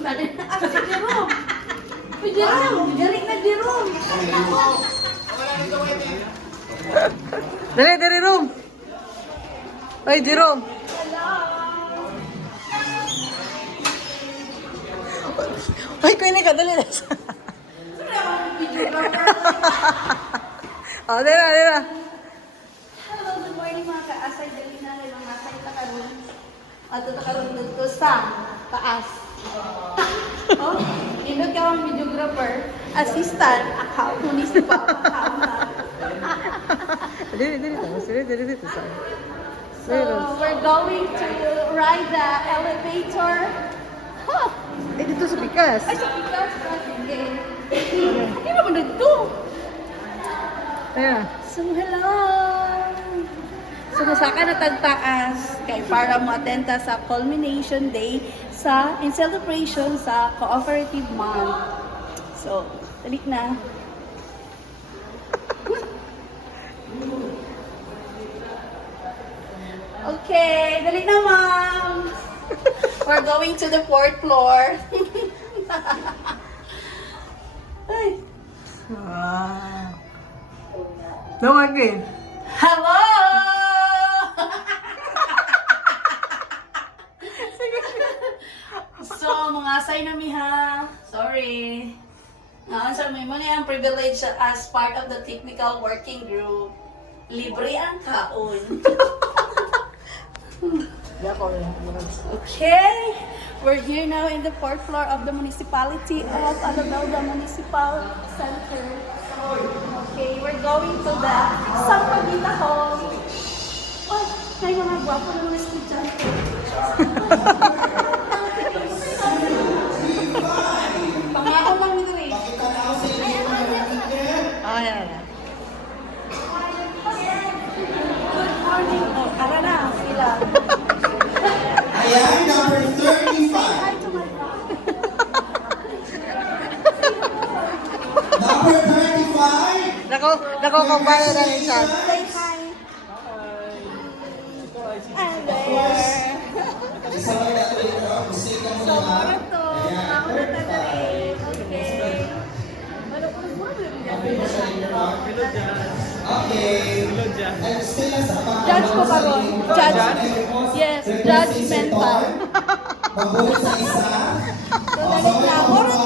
Ah, si Jerome. Si Jerome. Galing na Jerome. Dali, dali, Rom. Ay, Jerome. Ay, kuya ka, dali. Oh, dali na, dali na. Hello, good morning mga kaasay. Dali na rin mga asay takarun. At takarun dito sa taas. Oh, indot ka ang videographer, assistant, account, municipal, accountant. Dali, dali, dali, dali, dali, dali. So, we're going to ride the elevator. Huh! Eh, dito sa Pikas. Ay, sa Pikas ka. Sige. Hindi naman dito. Ayan. So, hello! So, masaka na tagtaas kay para mo atenta sa culmination day in celebration sa Cooperative Month. So, talik na. Okay, dali na, ma'am. We're going to the 4th floor. Ay. Ah. No, again. Hello! So, mga asay na miha. Sorry. Sa may muna ang privilege as part of the technical working group. Libre ang kaon. Okay, we're here now in the 4th floor of the municipality of Alabelda Municipal Center. Okay, we're going to the San Pagita Hall. Oh, may mga gwapo na mga estudyante. Pangako lang nito eh. Ah, yan. Good morning. Oh, tara na. Sila. Ayan, number 35. Hi to my mom. Number 35. Nako, kumbayo na rin siya. Say hi. Hi there. Isa lang na tuloy ko. Musika mo So, naman. mga to. Ako na tagay. Okay. Okay. And still as a Judge ko ba ron? Judge. Yes, judgmental. Mabulit sa isa. So, dali na. Moro